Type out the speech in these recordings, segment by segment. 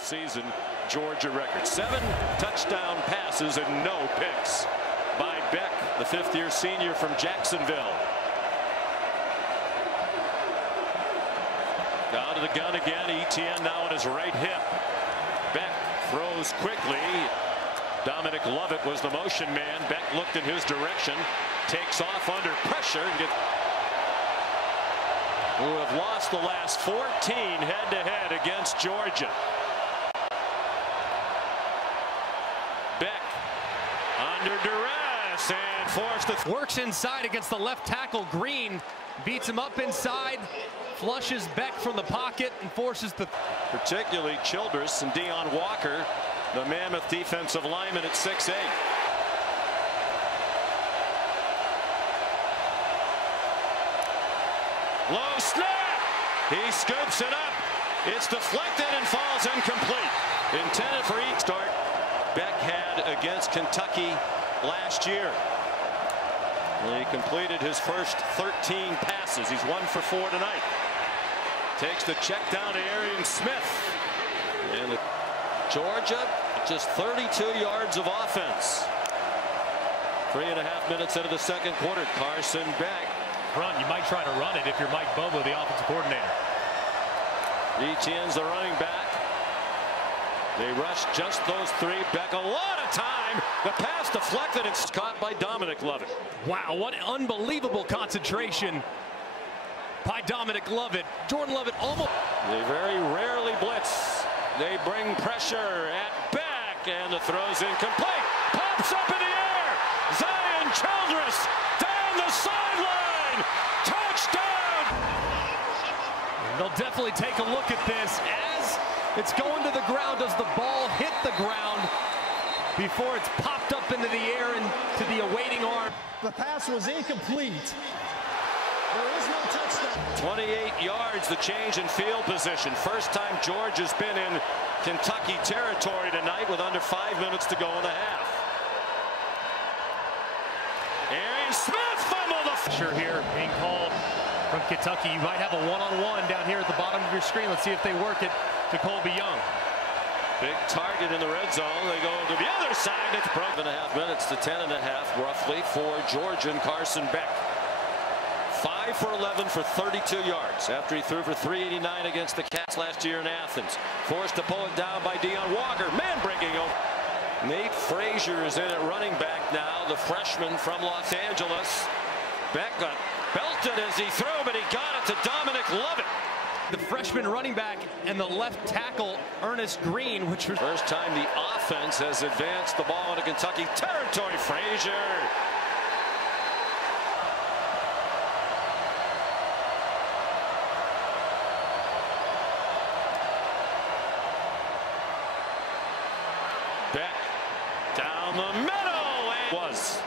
season Georgia record. 7 touchdown passes and no picks by Beck, the fifth-year senior from Jacksonville. Out of the gun again. Etienne now on his right hip. Beck throws quickly. Dominic Lovett was the motion man. Beck looked in his direction. Takes off under pressure. Who have lost the last 14 head-to-head against Georgia. Beck under duress and forced to works inside against the left tackle. Green beats him up inside, flushes Beck from the pocket and forces the particularly Childress and Deion Walker, the mammoth defensive lineman at 6'8". Low snap. He scoops it up. It's deflected and falls incomplete. Intended for each start Beck had against Kentucky last year. He completed his first 13 passes. He's 1 for 4 tonight. Takes the check down to Arian Smith. And Georgia just 32 yards of offense. 3.5 minutes into the second quarter. Carson Beck. Run. You might try to run it if you're Mike Bobo, the offensive coordinator. Etienne's the running back. They rush just those 3. Beck a lot of time. The pass deflected and caught by Dominic Lovett. Wow, what unbelievable concentration by Dominic Lovett. Jordan Lovett almost. They very rarely blitz. They bring pressure at Beck and the throw's incomplete. Pops up in the air. Zion Childress down the sideline. Touchdown. They'll definitely take a look at this as it's going to the ground. Does the ball hit the ground before it's popped up into the air and to the awaiting arm? The pass was incomplete. There is no touchdown. 28 yards, the change in field position. First time Georgia's been in Kentucky territory tonight with under 5 minutes to go in the half. Arian Smith fumbled the pressure here being called from Kentucky. You might have a one-on-one down here at the bottom of your screen. Let's see if they work it to Colby Young. Big target in the red zone. They go to the other side. It's broken. 7.5 minutes to 10.5 roughly for Georgia and Carson Beck. 5 for 11 for 32 yards after he threw for 389 against the Cats last year in Athens. Forced to pull it down by Deion Walker. Man breaking over. Nate Frazier is in at running back now, the freshman from Los Angeles. Beck got belted as he threw, but he got it to Dominic Lovett. The freshman running back and the left tackle, Ernest Green, which was first time the offense has advanced the ball into Kentucky territory. Frazier. Beck down the middle and was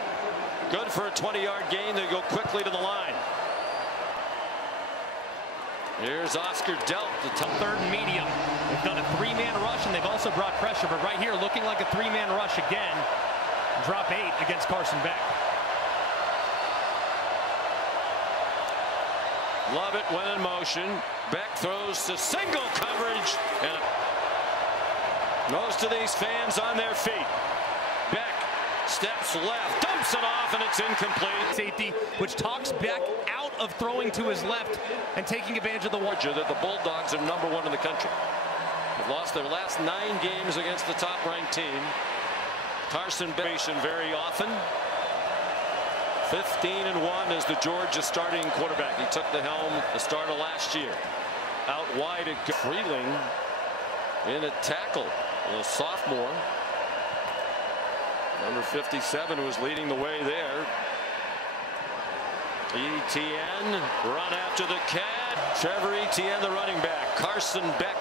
good for a 20-yard gain. They go quickly to the line. Here's Oscar Delp, the third and medium. They've done a 3-man rush and they've also brought pressure, but right here looking like a 3-man rush again. Drop 8 against Carson Beck. Lovett went in motion. Beck throws to single coverage, and most of these fans on their feet. Beck steps left, dumps it off, and it's incomplete. Safety, which talks Beck out of throwing to his left and taking advantage of the watcher. That the Bulldogs are #1 in the country. They've lost their last 9 games against the top-ranked team. Carson Beck very often. 15-1 as the Georgia starting quarterback. He took the helm the start of last year. Out wide at Freeling in a tackle. A sophomore. Number 57 who was leading the way there. Etienne run after the cat. Trevor Etienne, the running back. Carson Beck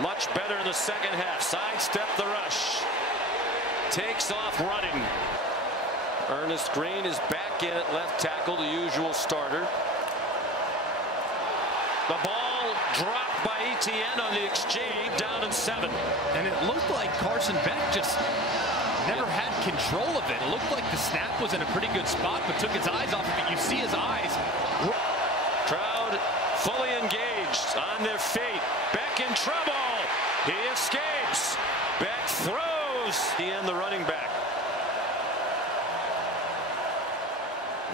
much better in the second half. Sidestep the rush. Takes off running. Ernest Green is back in at left tackle, the usual starter. The ball dropped by Etienne on the exchange, down in 7. And it looked like Carson Beck just never had control of it. It looked like the snap was in a pretty good spot, but took his eyes off of it. You see his eyes. Crowd fully engaged on their feet. Beck in trouble. He escapes. Beck throws. He and the running back.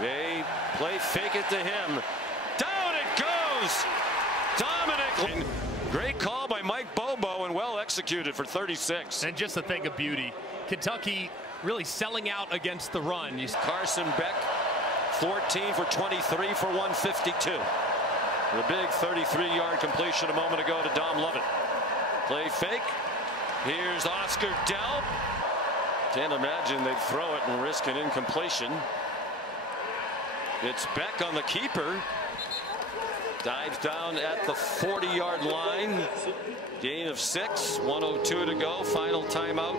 They play fake it to him. Down it goes. Dominic. Great call by Mike Bobo and well executed for 36. And just a thing of beauty. Kentucky really selling out against the run. Carson Beck, 14 for 23 for 152. The big 33-yard completion a moment ago to Dom Lovett. Play fake. Here's Oscar Dell. Can't imagine they'd throw it and risk an incompletion. It's Beck on the keeper. Dives down at the 40-yard line. Gain of 6. 1:02 to go. Final timeout.